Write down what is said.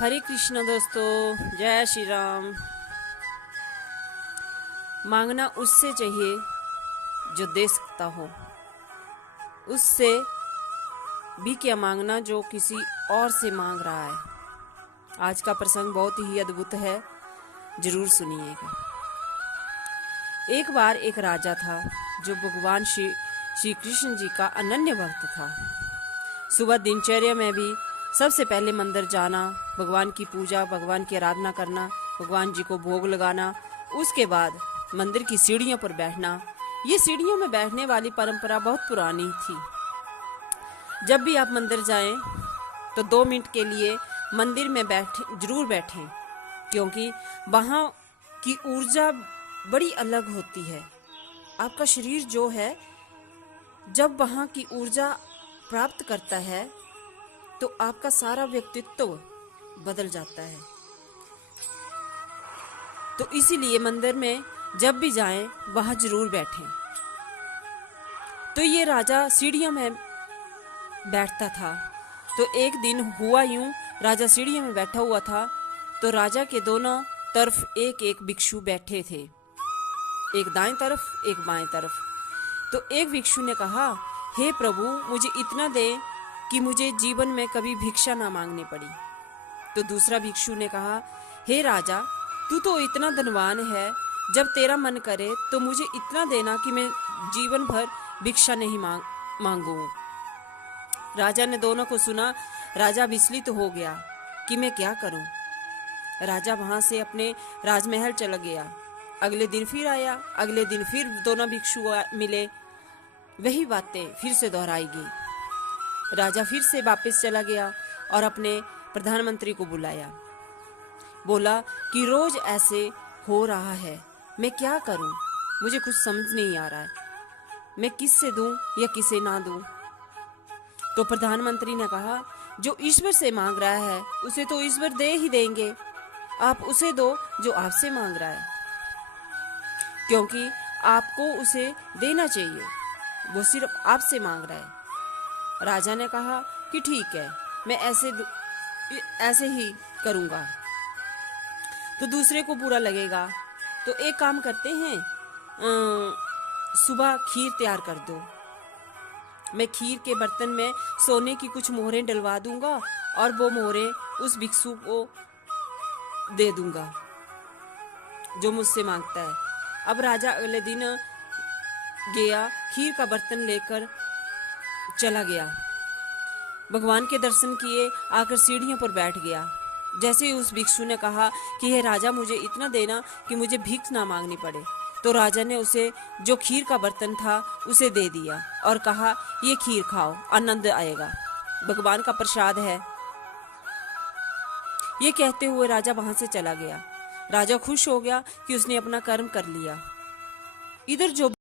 हरे कृष्ण दोस्तों, जय श्री राम। मांगना उससे चाहिए जो दे सकता हो, उससे भी क्या मांगना जो किसी और से मांग रहा है। आज का प्रसंग बहुत ही अद्भुत है, जरूर सुनिएगा। एक बार एक राजा था जो भगवान श्री कृष्ण जी का अनन्य भक्त था। सुबह दिनचर्या में भी सबसे पहले मंदिर जाना, भगवान की पूजा, भगवान की आराधना करना, भगवान जी को भोग लगाना, उसके बाद मंदिर की सीढ़ियों पर बैठना। ये सीढ़ियों में बैठने वाली परंपरा बहुत पुरानी थी। जब भी आप मंदिर जाएं तो 2 मिनट के लिए मंदिर में जरूर बैठें, क्योंकि वहाँ की ऊर्जा बड़ी अलग होती है। आपका शरीर जो है, जब वहाँ की ऊर्जा प्राप्त करता है तो आपका सारा व्यक्तित्व बदल जाता है। तो इसीलिए मंदिर में जब भी जाएं वहां जरूर बैठें। तो ये राजा सीढ़ियों में बैठता था। तो एक दिन हुआ यूं, राजा सीढ़ियों में बैठा हुआ था तो राजा के दोनों तरफ एक एक भिक्षु बैठे थे, एक दाएं तरफ एक बाएं तरफ। तो एक भिक्षु ने कहा, हे प्रभु, मुझे इतना दे कि मुझे जीवन में कभी भिक्षा ना मांगनी पड़ी। तो दूसरा भिक्षु ने कहा, हे राजा, तू तो इतना धनवान है, जब तेरा मन करे तो मुझे इतना देना कि मैं जीवन भर भिक्षा नहीं मांगू। राजा ने दोनों को सुना। राजा विचलित हो गया कि मैं क्या करूं। राजा वहां से अपने राजमहल चला गया। अगले दिन फिर आया, अगले दिन फिर दोनों भिक्षु मिले। वही बातें फिर से दोहराई गई। राजा फिर से वापस चला गया और अपने प्रधानमंत्री को बुलाया। बोला कि रोज ऐसे हो रहा है, मैं क्या करूं, मुझे कुछ समझ नहीं आ रहा है, मैं किससे दूं या किसे ना दूं। तो प्रधानमंत्री ने कहा, जो ईश्वर से मांग रहा है उसे तो ईश्वर दे ही देंगे, आप उसे दो जो आपसे मांग रहा है, क्योंकि आपको उसे देना चाहिए, वो सिर्फ आपसे मांग रहा है। राजा ने कहा कि ठीक है, मैं ऐसे ही करूंगा। तो दूसरे को बुरा लगेगा, तो एक काम करते हैं, सुबह खीर तैयार कर दो, मैं खीर के बर्तन में सोने की कुछ मोहरें डलवा दूंगा और वो मोहरें उस भिक्षु को दे दूंगा जो मुझसे मांगता है। अब राजा अगले दिन गया, खीर का बर्तन लेकर चला गया, भगवान के दर्शन किए, आकर सीढ़ियों पर बैठ गया। जैसे ही उस भिक्षु ने कहा कि हे राजा, मुझे इतना देना कि मुझे भीख ना मांगनी पड़े, तो राजा ने उसे जो खीर का बर्तन था उसे दे दिया और कहा, ये खीर खाओ, आनंद आएगा, भगवान का प्रसाद है। ये कहते हुए राजा वहां से चला गया। राजा खुश हो गया कि उसने अपना कर्म कर लिया। इधर जो